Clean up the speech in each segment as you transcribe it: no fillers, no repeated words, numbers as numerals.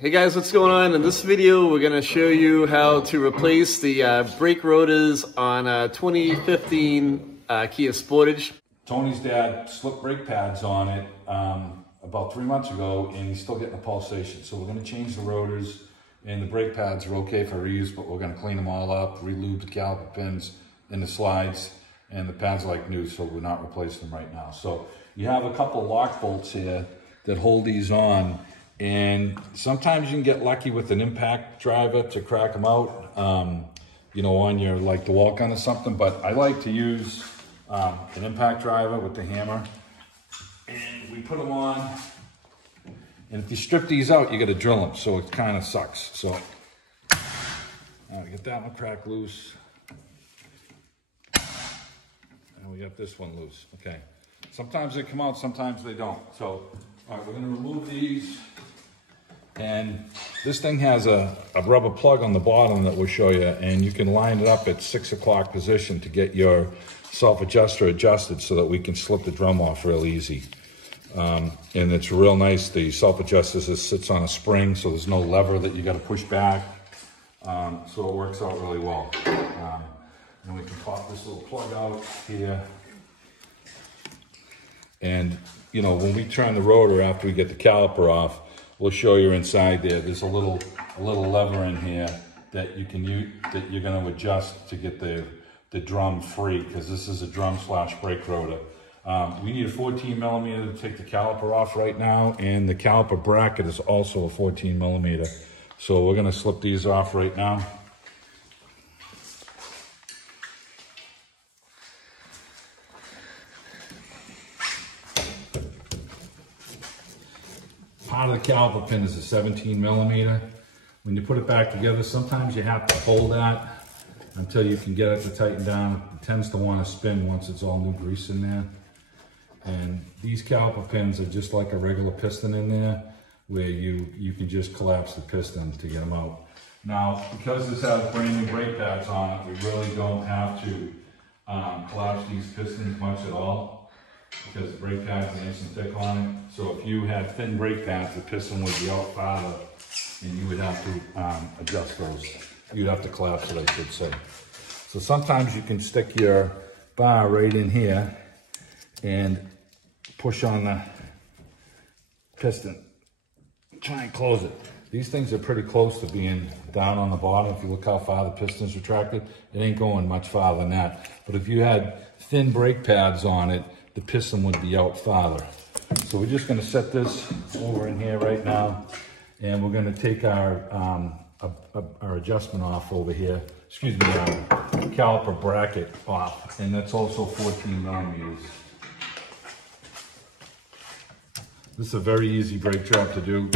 Hey guys, what's going on? In this video, we're going to show you how to replace the brake rotors on a 2015 Kia Sportage. Tony's dad slipped brake pads on it about 3 months ago, and he's still getting a pulsation. So we're going to change the rotors, and the brake pads are okay for reuse, but we're going to clean them all up, re-lube the caliper pins in the slides, and the pads are like new, so we're not replacing them right now. So you have a couple lock bolts here that hold these on. And sometimes you can get lucky with an impact driver to crack them out, you know, on your, like the wall gun or something. But I like to use an impact driver with the hammer. And we put them on. And if you strip these out, you got to drill them. So it kind of sucks. So get that one cracked loose. And we got this one loose. Okay. Sometimes they come out, sometimes they don't. So, all right, we're going to remove these. And this thing has a rubber plug on the bottom that we'll show you, and you can line it up at 6 o'clock position to get your self-adjuster adjusted so that we can slip the drum off real easy. And it's real nice. The self-adjuster sits on a spring, so there's no lever that you got to push back. So it works out really well. And we can pop this little plug out here. And, you know, when we turn the rotor after we get the caliper off, we'll show you inside there. There's a little lever in here that you can use, that you're going to adjust to get the drum free, because this is a drum / brake rotor. We need a 14 millimeter to take the caliper off right now, and the caliper bracket is also a 14 millimeter. So we're going to slip these off right now. Part of the caliper pin is a 17 millimeter. When you put it back together, sometimes you have to hold that until you can get it to tighten down. It tends to want to spin once it's all new grease in there. And these caliper pins are just like a regular piston in there, where you can just collapse the piston to get them out. Now, because this has brand new brake pads on it, we really don't have to collapse these pistons much at all, because the brake pads are nice and thick on it. So if you had thin brake pads, the piston would be out farther, and you would have to adjust those. You'd have to collapse it, I should say. So sometimes you can stick your bar right in here and push on the piston. Try and close it. These things are pretty close to being down on the bottom. If you look how far the piston's retracted, it ain't going much farther than that. But if you had thin brake pads on it, the piston would be out farther. So we're just going to set this over in here right now, and we're going to take our adjustment off over here. Excuse me, our caliper bracket off, and that's also 14 millimeters. This is a very easy brake job to do.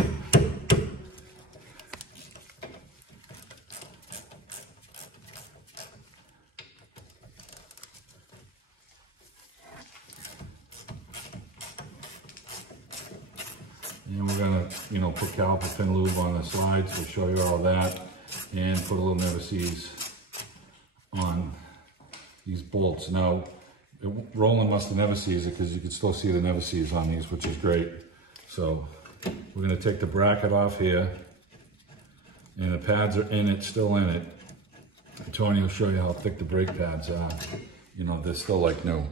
And we're gonna, you know, put Caliper Pin Lube on the slides. We'll show you all that, and put a little never sees on these bolts. Now, Roland must have never sees it, because you can still see the never sees on these, which is great. So we're gonna take the bracket off here, and the pads are in it, still in it. Tony will show you how thick the brake pads are. You know, they're still like new.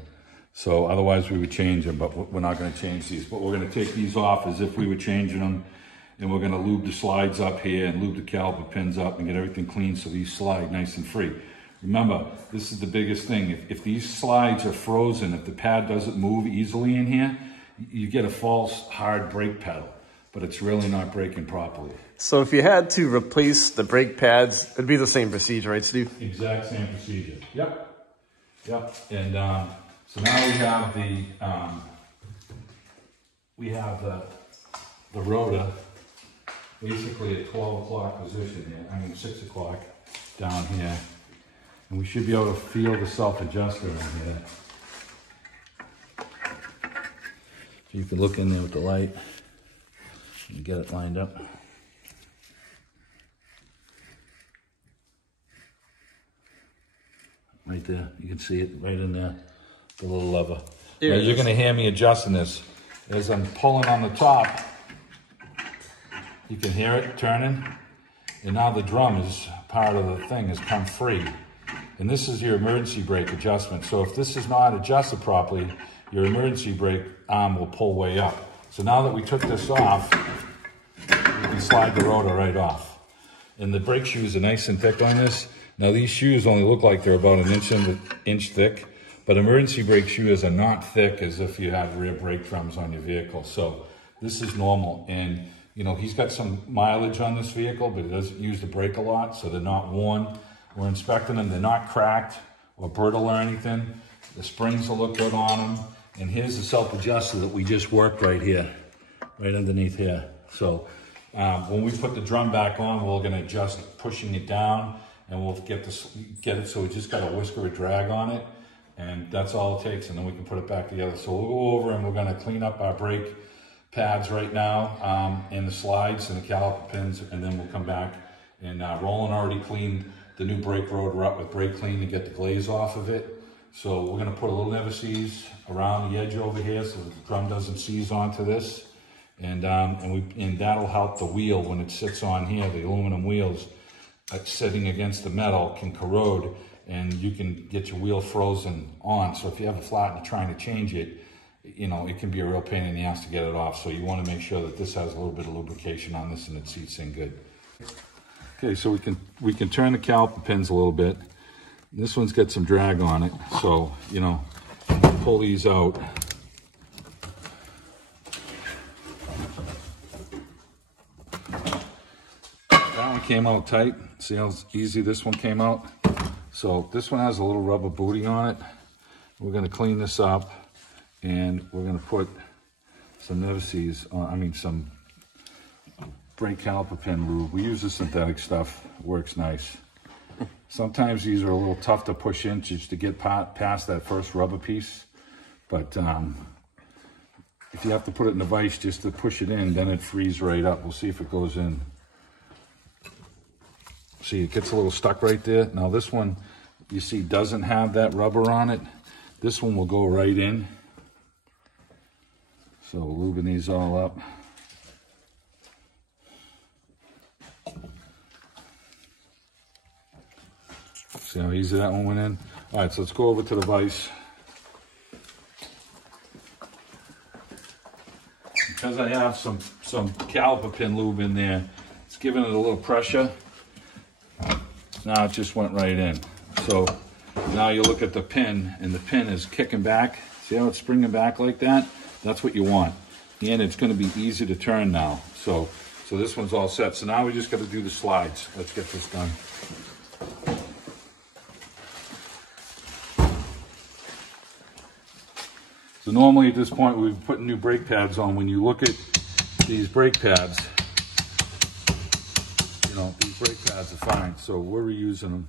So otherwise we would change them, but we're not going to change these. But we're going to take these off as if we were changing them, and we're going to lube the slides up here and lube the caliper pins up and get everything clean so these slide nice and free. Remember, this is the biggest thing. If these slides are frozen, if the pad doesn't move easily in here, you get a false hard brake pedal, but it's really not braking properly. So if you had to replace the brake pads, it'd be the same procedure, right, Steve? Exact same procedure. Yep. Yep. And so now we have the rotor basically at 12 o'clock position here. I mean 6 o'clock down here, and we should be able to feel the self-adjuster in here. So you can look in there with the light and get it lined up. Right there, you can see it right in there. The little lever. Now you're going to hear me adjusting this. As I'm pulling on the top, You can hear it turning. And now the drum is part of the thing, has come free. And this is your emergency brake adjustment. So if this is not adjusted properly, your emergency brake arm will pull way up. So now that we took this off, you can slide the rotor right off. And the brake shoes are nice and thick on this. Now these shoes only look like they're about an inch thick, but emergency brake shoes are not thick as if you had rear brake drums on your vehicle. So this is normal. And you know, he's got some mileage on this vehicle, but he doesn't use the brake a lot, so they're not worn. We're inspecting them. They're not cracked or brittle or anything. The springs will look good on them. And here's the self-adjuster that we just worked right here, right underneath here. So when we put the drum back on, we're going to adjust pushing it down, and we'll get it so we just got a whisker of drag on it, and that's all it takes, and then we can put it back together. So we'll go over and we're going to clean up our brake pads right now, and the slides and the caliper pins, and then we'll come back. And Roland already cleaned the new brake rotor up with brake clean to get the glaze off of it. So we're going to put a little never seize around the edge over here so the drum doesn't seize onto this, and that'll help the wheel when it sits on here. The aluminum wheels sitting against the metal can corrode, and you can get your wheel frozen on. So if you have a flat and you're trying to change it, you know, it can be a real pain in the ass to get it off. So you want to make sure that this has a little bit of lubrication on this and it seats in good. Okay, so we can turn the caliper pins a little bit. This one's got some drag on it, so you know, pull these out. That one came out tight. See how easy this one came out? So this one has a little rubber booty on it. We're going to clean this up, and we're going to put some never seize on, some brake caliper pin lube. We use the synthetic stuff. It works nice. Sometimes these are a little tough to push in just to get past that first rubber piece. But if you have to put it in the vise just to push it in, then it frees right up. We'll see if it goes in. See, it gets a little stuck right there. Now this one, you see, doesn't have that rubber on it. This one will go right in. So lubing these all up. See how easy that one went in? All right, so let's go over to the vise. Because I have some caliper pin lube in there, it's giving it a little pressure. Now it just went right in. So now you look at the pin, and the pin is kicking back. See how it's springing back like that? That's what you want. And it's going to be easy to turn now. So this one's all set. So now we just got to do the slides. Let's get this done. So normally at this point we've put new brake pads on. When you look at these brake pads, you know, these brake pads are fine. So we're reusing them.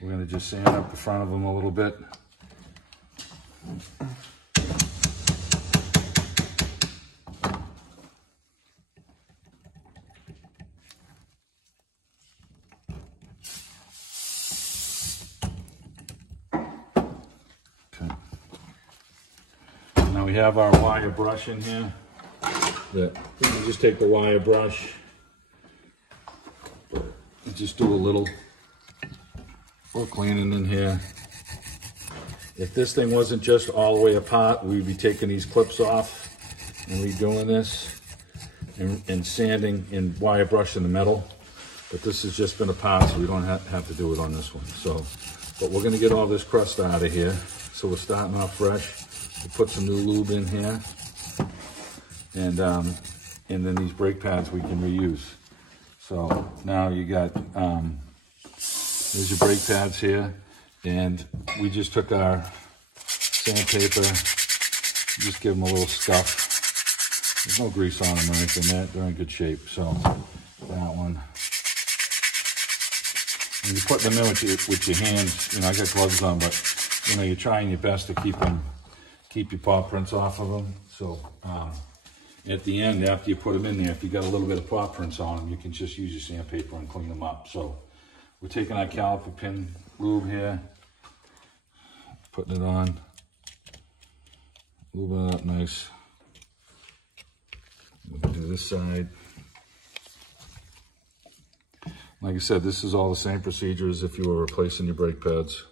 We're going to just sand up the front of them a little bit. Now we have our wire brush in here. You just take the wire brush and just do a little cleaning in here. If this thing wasn't just all the way apart, we'd be taking these clips off and redoing this and sanding and wire brushing the metal. But this has just been apart, so we don't have to do it on this one. So, but we're going to get all this crust out of here. So we're starting off fresh. We'll put some new lube in here, and then these brake pads we can reuse. So now you got there's your brake pads here, and we just took our sandpaper, just give them a little scuff. There's no grease on them or anything. They're in good shape. So that one. And you put them in with your hands. You know, I got gloves on, but you know, you're trying your best to keep your paw prints off of them. So at the end, after you put them in there, if you got a little bit of paw prints on them, you can just use your sandpaper and clean them up. So we're taking our caliper pin lube here, putting it on, Lube it up nice. We can do this side. Like I said, this is all the same procedure as if you were replacing your brake pads.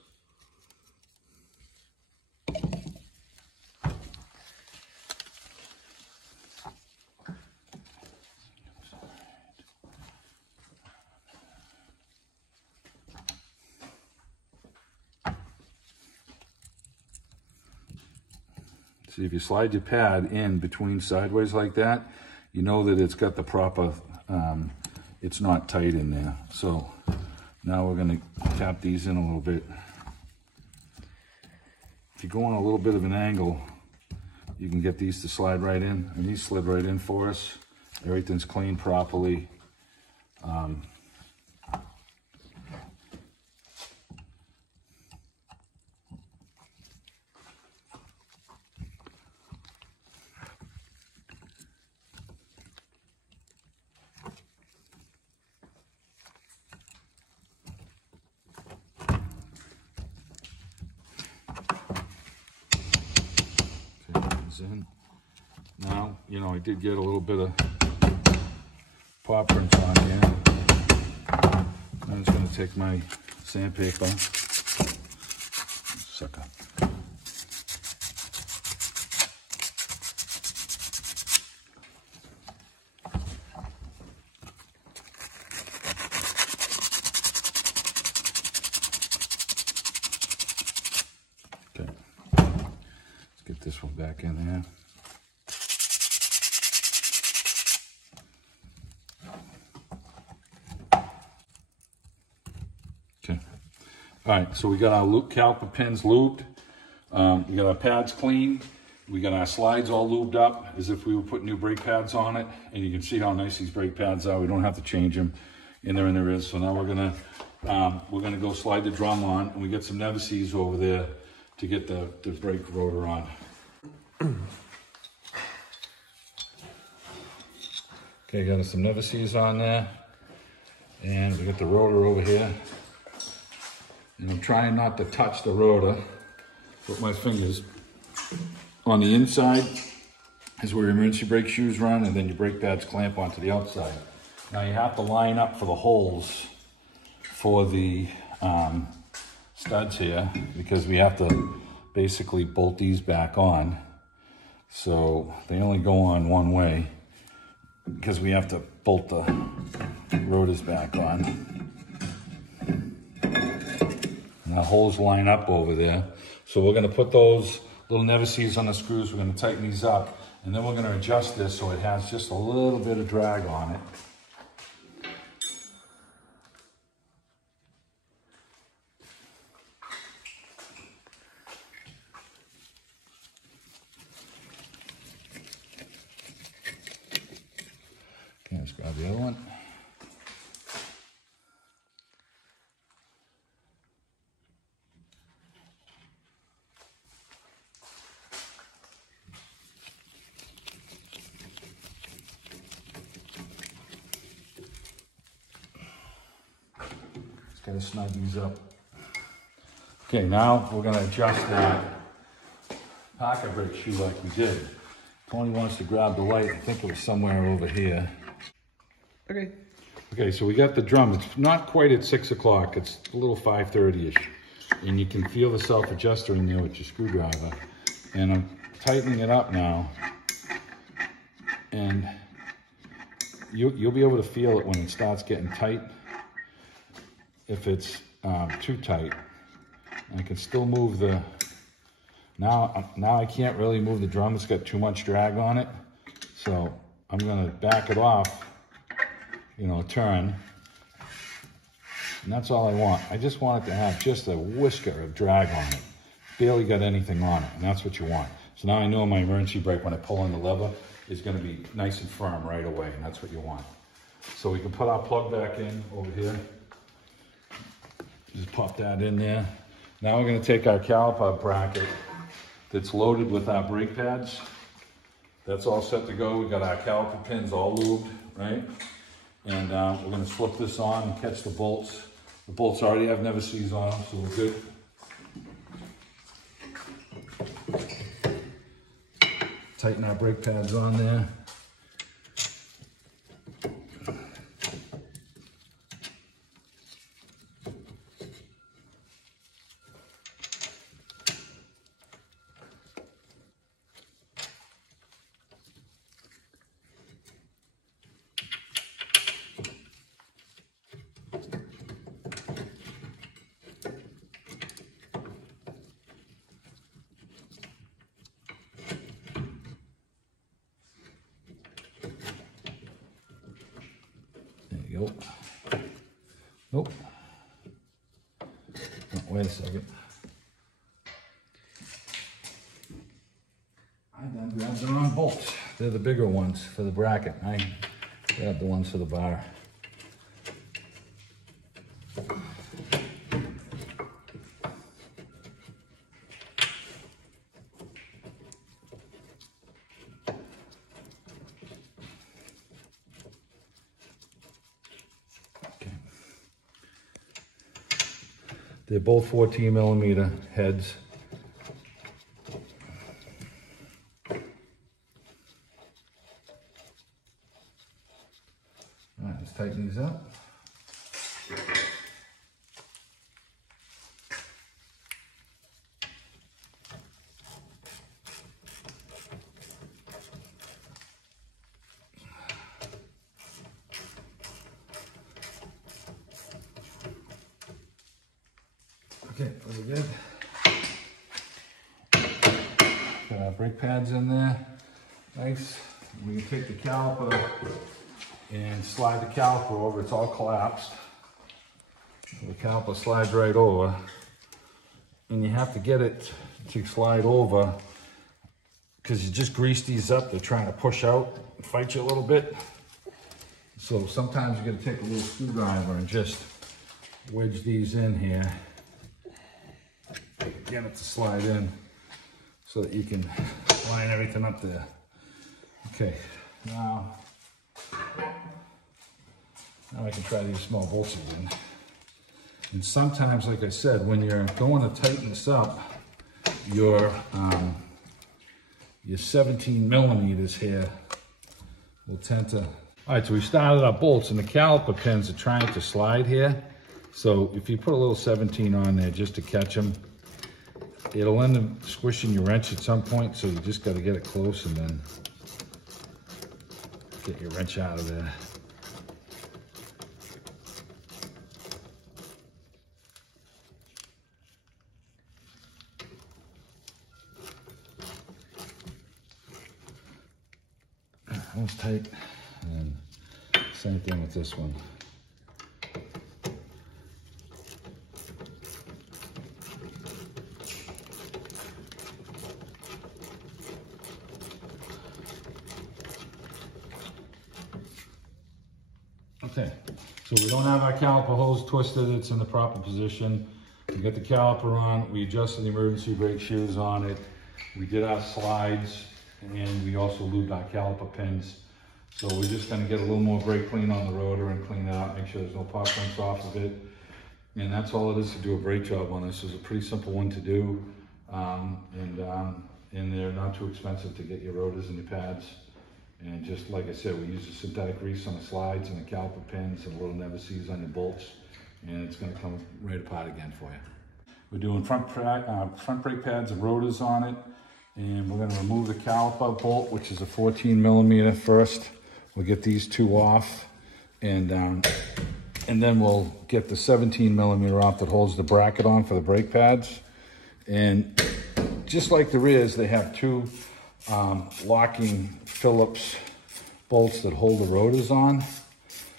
See, if you slide your pad in between sideways like that, you know that it's got the proper, it's not tight in there. So now we're gonna tap these in a little bit. If you go on a little bit of an angle, you can get these to slide right in, and these slid right in for us. Everything's cleaned properly. In. Now, you know, I did get a little bit of paw prints on here. I'm just going to take my sandpaper, sucker. Okay. Get this one back in there. Okay. All right, so we got our caliper pins lubed. We got our pads clean. We got our slides all lubed up as if we were putting new brake pads on it. And you can see how nice these brake pads are. We don't have to change them. And there is. So now we're gonna go slide the drum on, and we get some never-sees over there to get the brake rotor on. Okay, got some never-sees on there, and we got the rotor over here. And I'm trying not to touch the rotor with my fingers. On the inside is where your emergency brake shoes run, and then your brake pads clamp onto the outside. Now you have to line up for the holes for the studs here, because we have to basically bolt these back on. So they only go on one way because we have to bolt the rotors back on. And the holes line up over there. So we're gonna put those little never-sees on the screws. We're gonna tighten these up, and then we're gonna adjust this so it has just a little bit of drag on it. Okay, let's grab the other one. Just gotta snug these up. Okay, now we're gonna adjust that pocket brake shoe like we did. Tony wants to grab the light. I think it was somewhere over here. Okay. Okay, so we got the drum. It's not quite at 6 o'clock. It's a little 5:30-ish. And you can feel the self-adjuster in there with your screwdriver. And I'm tightening it up now. And you'll be able to feel it when it starts getting tight. If it's too tight. I can still move the... Now I can't really move the drum. It's got too much drag on it. So I'm gonna back it off, you know, turn. And that's all I want. I just want it to have just a whisker of drag on it. Barely got anything on it, and that's what you want. So now I know my emergency brake, when I pull on the lever, is gonna be nice and firm right away, and that's what you want. So we can put our plug back in over here. Just pop that in there. Now we're gonna take our caliper bracket that's loaded with our brake pads. That's all set to go. We got our caliper pins all lubed, right? And we're gonna slip this on and catch the bolts. The bolts already have never-sees on them, so we're good. tighten our brake pads on there. Nope. Nope. Oh, wait a second. I done grabbed the wrong bolts. They're the bigger ones for the bracket. I grabbed the ones for the bar. They're both 14 millimeter heads. All right, let's tighten these up. Okay, really good. Got our brake pads in there. Nice. We can take the caliper and slide the caliper over. It's all collapsed. The caliper slides right over. And you have to get it to slide over because you just grease these up. They're trying to push out and fight you a little bit. So sometimes you got to take a little screwdriver and just wedge these in here. Get it to slide in so that you can line everything up there. Okay, now I can try these small bolts again. And sometimes, like I said, when you're going to tighten this up, your 17 millimeters here will tend to... All right, so we started our bolts and the caliper pins are trying to slide here. So if you put a little 17 on there just to catch them, it'll end up squishing your wrench at some point, so you just got to get it close and then get your wrench out of there. That one's tight, and same thing with this one. Okay, so we don't have our caliper hose twisted, it's in the proper position. We got the caliper on, we adjusted the emergency brake shoes on it. We did our slides, and we also lubed our caliper pins. So we're just gonna get a little more brake clean on the rotor and clean it out, make sure there's no pop prints off of it. And that's all it is to do a brake job on this. It's a pretty simple one to do. And they're not too expensive to get your rotors and your pads. And just like I said, we use the synthetic grease on the slides and the caliper pins and little never sees on your bolts, and it's going to come right apart again for you. We're doing front brake pads and rotors on it, and we're going to remove the caliper bolt, which is a 14 millimeter first. We'll get these two off, and then we'll get the 17 millimeter off that holds the bracket on for the brake pads. And just like the rears, they have two locking Phillips bolts that hold the rotors on,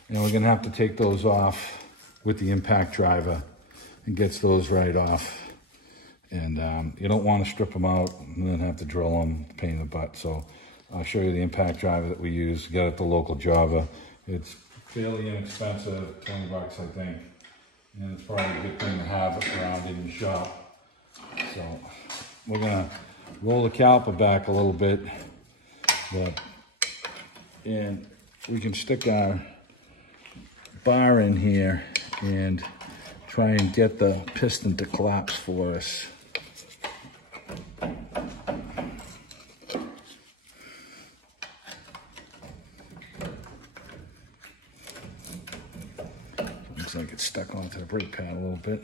and we're going to have to take those off with the impact driver and gets those right off. And you don't want to strip them out and then have to drill them, pain in the butt. So I'll show you the impact driver that we use, get at the local Java. It's fairly inexpensive, 20 bucks I think, and it's probably a good thing to have around in the shop. So we're going to roll the caliper back a little bit, and we can stick our bar in here and try and get the piston to collapse for us. Looks like it's stuck onto the brake pad a little bit.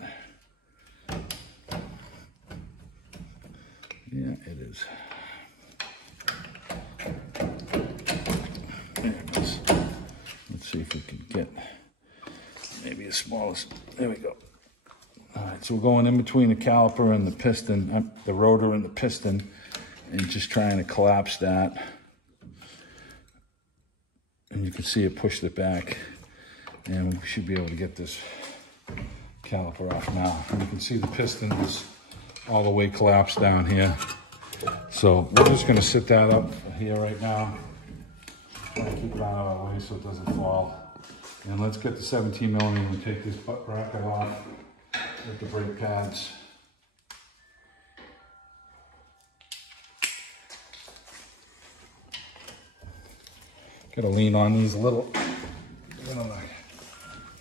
Yeah, it is. There it goes. Let's see if we can get maybe as small as, there we go. All right, so we're going in between the caliper and the piston, the rotor and the piston, and just trying to collapse that. And you can see it pushed it back, and we should be able to get this caliper off now. And you can see the piston is all the way collapsed down here. So we're just gonna sit that up here right now. Try to keep it out of our way so it doesn't fall. And let's get the 17mm and take this butt bracket off with the brake pads. Gotta lean on these a little. They're gonna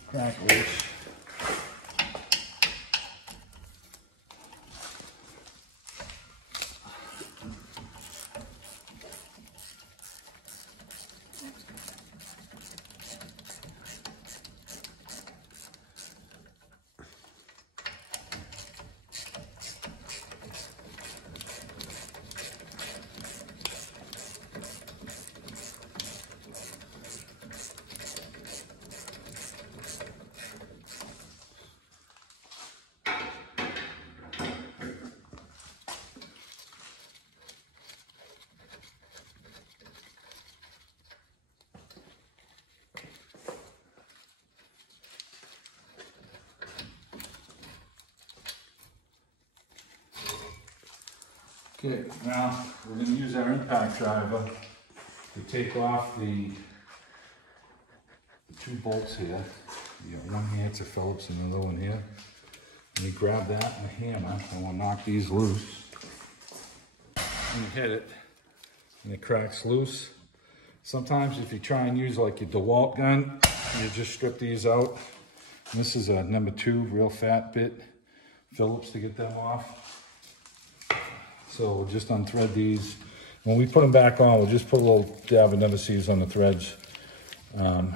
crack loose. Okay, now we're going to use our impact driver to take off the two bolts here. You got one here, it's a Phillips, and another one here. And you grab that and a hammer, and we'll knock these loose. And you hit it, and it cracks loose. Sometimes if you try and use like your DeWalt gun, you just strip these out. And this is a number 2 real fat bit Phillips to get them off. So we'll just unthread these. When we put them back on, we'll just put a little dab of never sees on the threads. And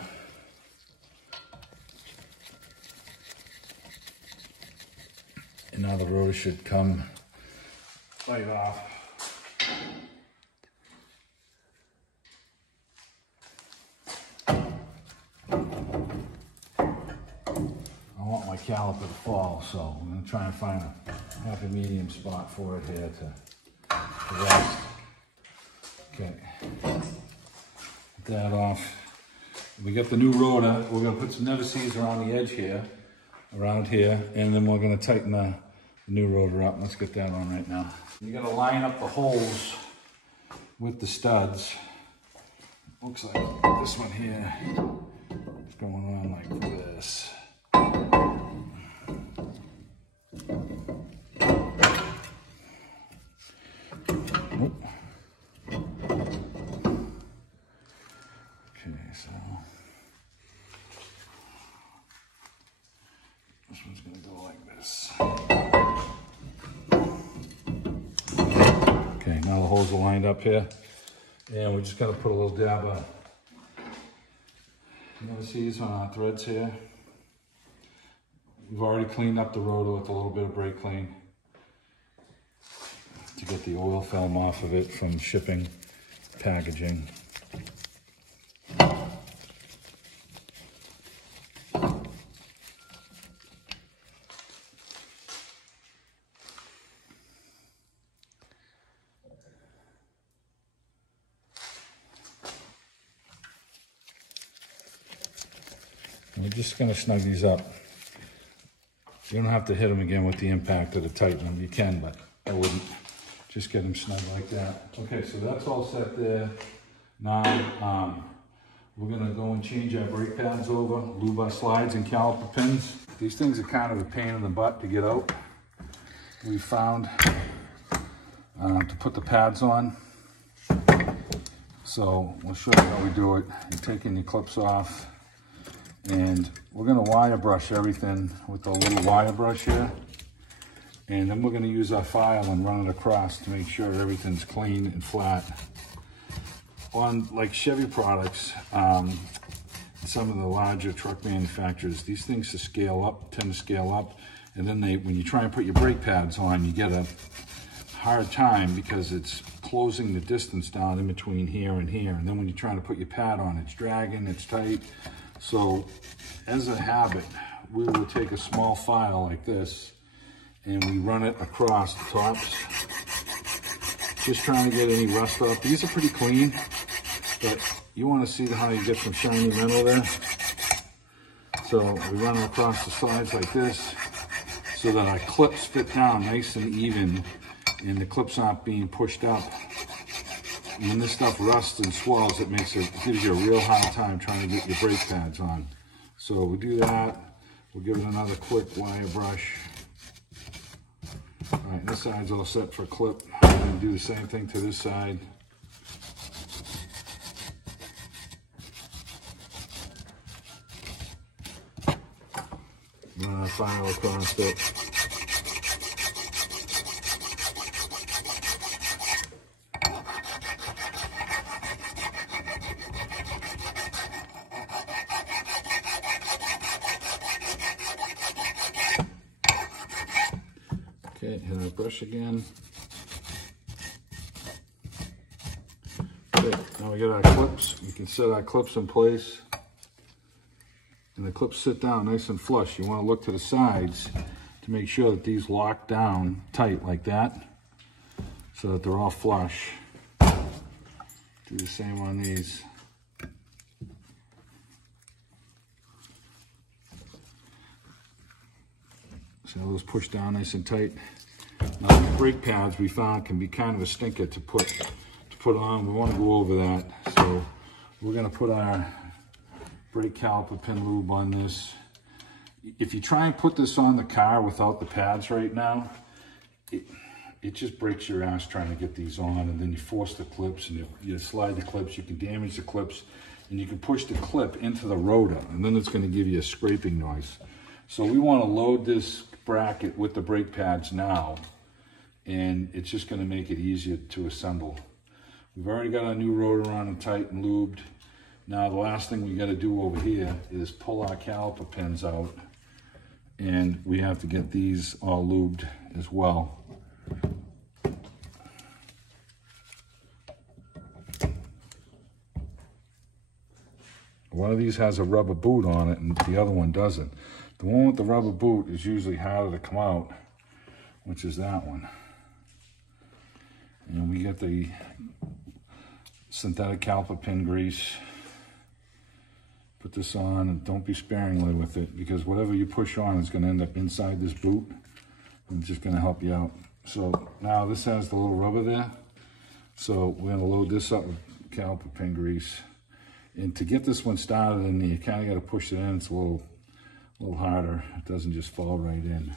now the rotor should come right off. I want my caliper to fall, so I'm going to try and find a happy medium spot for it here to rest. Okay, get that off. We got the new rotor. We're going to put some never sees around the edge here, around here, and then we're going to tighten the new rotor up. Let's get that on right now. You're going to line up the holes with the studs. Looks like this one here is going on like this. Now the holes are lined up here, and we're just going to put a little dab of never sees on our threads here. We've already cleaned up the rotor with a little bit of brake clean to get the oil film off of it from shipping, packaging. We're just going to snug these up. You don't have to hit them again with the impact or to tighten them. You can, but I wouldn't. Just get them snug like that. Okay, so that's all set there. Now, we're going to go and change our brake pads over, lube our slides and caliper pins. These things are kind of a pain in the butt to get out. We found to put the pads on. So we'll show you how we do it. You're taking the clips off. And we're going to wire brush everything with a little wire brush here. And then we're going to use our file and run it across to make sure everything's clean and flat. On like Chevy products, some of the larger truck manufacturers, these things tend to scale up, and then when you try and put your brake pads on, you get a hard time because it's closing the distance down in between here and here, and then when you're trying to put your pad on, it's dragging, it's tight. So as a habit, we will take a small file like this and we run it across the tops, just trying to get any rust off. These are pretty clean, but you want to see how you get some shiny metal there. So we run it across the sides like this so that our clips fit down nice and even and the clips aren't being pushed up. And when this stuff rusts and swells, it gives you a real hard time trying to get your brake pads on. So we do that. We'll give it another quick wire brush. All right, this side's all set for a clip. I'm going to do the same thing to this side. Run our file across it. Okay, hit our brush again. Okay, now we get our clips. We can set our clips in place. And the clips sit down nice and flush. You want to look to the sides to make sure that these lock down tight like that, so that they're all flush. Do the same on these. See how those push down nice and tight? Now the brake pads we found can be kind of a stinker to put on. We want to go over that. So we're going to put our brake caliper pin lube on this. If you try and put this on the car without the pads right now, it just breaks your ass trying to get these on, and then you force the clips and you slide the clips, you can damage the clips, and you can push the clip into the rotor, and then it's going to give you a scraping noise. So we want to load this bracket with the brake pads now, and it's just going to make it easier to assemble. We've already got our new rotor on and tight and lubed. Now the last thing we got to do over here is pull our caliper pins out, and we have to get these all lubed as well. One of these has a rubber boot on it and the other one doesn't. The one with the rubber boot is usually harder to come out, which is that one. And we get the synthetic Caliper Pin Grease. Put this on, and don't be sparingly with it, because whatever you push on is going to end up inside this boot, and it's just going to help you out. So now this has the little rubber there. So we're going to load this up with Caliper Pin Grease. And to get this one started in there, you kind of got to push it in. It's a little harder. It doesn't just fall right in.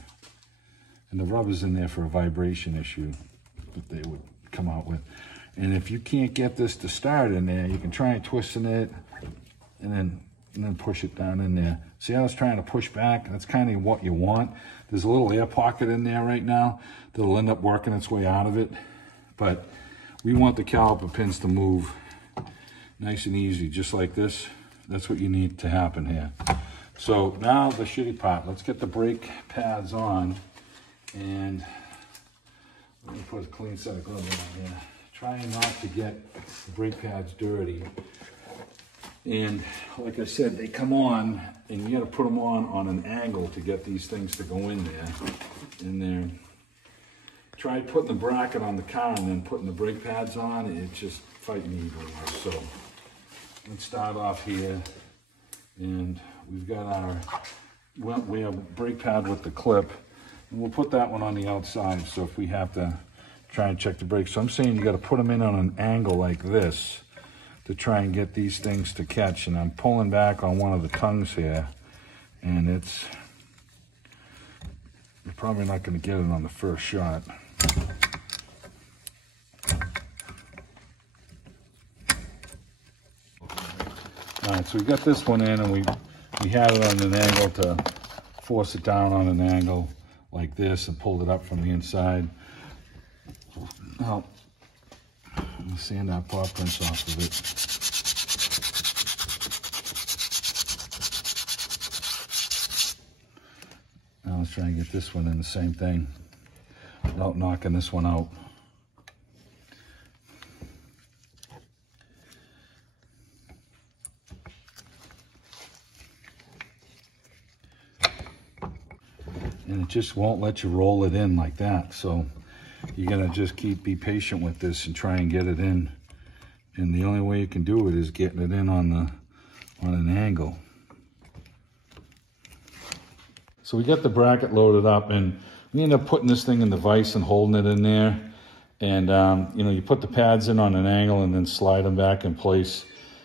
And the rubber's in there for a vibration issue that they would come out with. And if you can't get this to start in there, you can try and twist in it and then push it down in there. See how it's trying to push back? That's kind of what you want. There's a little air pocket in there right now that'll end up working its way out of it. But we want the caliper pins to move nice and easy, just like this. That's what you need to happen here. So now the shitty part, let's get the brake pads on, and let me put a clean set of gloves on here. Trying not to get the brake pads dirty. And like I said, they come on, and you got to put them on an angle to get these things to go in there. Try putting the bracket on the car and then putting the brake pads on. It's just fighting evil. So let's start off here, and we've got we have a brake pad with the clip, and we'll put that one on the outside. So if we have to try and check the brakes, so I'm saying you got to put them in on an angle like this to try and get these things to catch. And I'm pulling back on one of the tongues here, and you're probably not going to get it on the first shot. All right, so we got this one in, and we had it on an angle to force it down on an angle like this and pulled it up from the inside. Now, let me sand our paw prints off of it. Now let's try and get this one in the same thing without knocking this one out. And it just won't let you roll it in like that. So you're gonna just be patient with this and try and get it in. And the only way you can do it is getting it in on an angle. So we got the bracket loaded up, and we end up putting this thing in the vise and holding it in there. And you know, you put the pads in on an angle and then slide them back in place.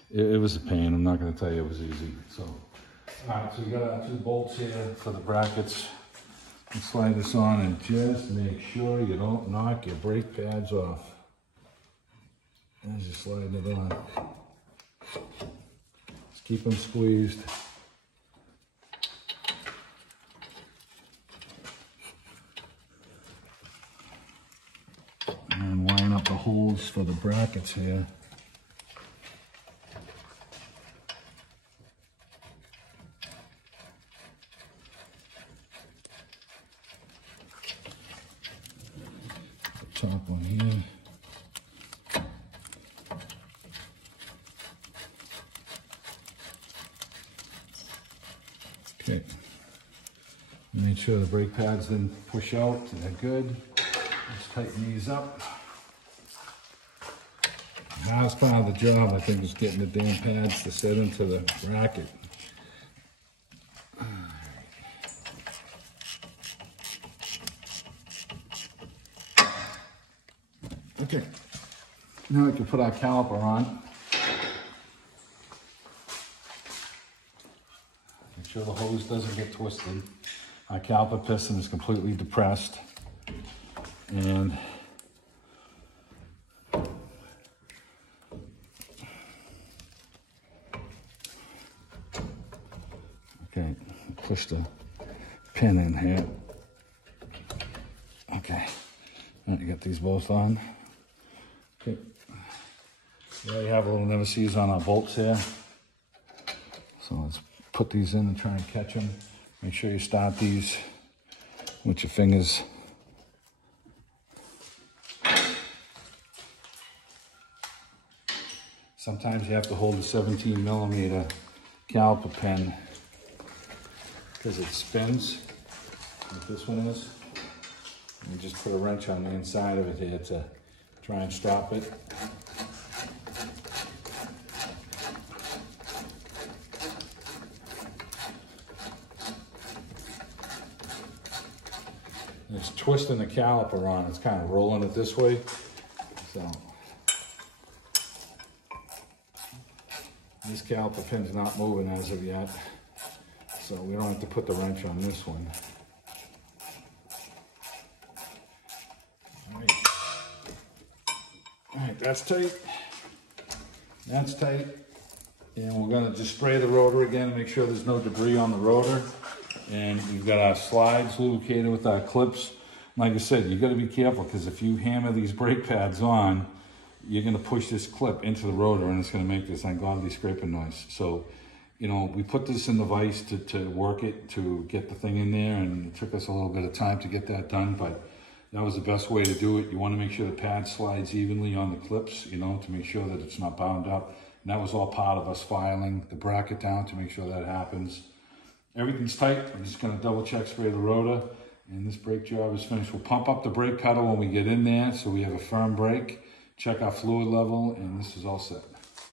It was a pain. I'm not gonna tell you it was easy. So, all right, so we got our 2 bolts here for the brackets. And slide this on and just make sure you don't knock your brake pads off as you're sliding it on. Just keep them squeezed. And line up the holes for the brackets here. Top one here. Okay. Make sure the brake pads didn't push out. They're good. Just tighten these up. The hardest part of the job, I think, is getting the damn pads to set into the bracket. Okay, now we can put our caliper on. Make sure the hose doesn't get twisted. Our caliper piston is completely depressed. And okay, push the pin in here. Okay, now you got these both on. Okay, yeah, you have a little nemesis on our bolts here. So let's put these in and try and catch them. Make sure you start these with your fingers. Sometimes you have to hold a 17mm caliper pin because it spins, like this one is. And you just put a wrench on the inside of it here to try and stop it. And it's twisting the caliper on. It's kind of rolling it this way. So this caliper pin's not moving as of yet. So we don't have to put the wrench on this one. All right, that's tight. That's tight. And we're gonna just spray the rotor again and make sure there's no debris on the rotor. And we've got our slides lubricated with our clips. Like I said, you gotta be careful because if you hammer these brake pads on, you're gonna push this clip into the rotor and it's gonna make this ungodly scraping noise. So, you know, we put this in the vise to work it, to get the thing in there, and it took us a little bit of time to get that done, but that was the best way to do it. You want to make sure the pad slides evenly on the clips, you know, to make sure that it's not bound up. And that was all part of us filing the bracket down to make sure that happens. Everything's tight. I'm just going to double check spray the rotor, and this brake job is finished. We'll pump up the brake pedal when we get in there so we have a firm brake, check our fluid level, and this is all set.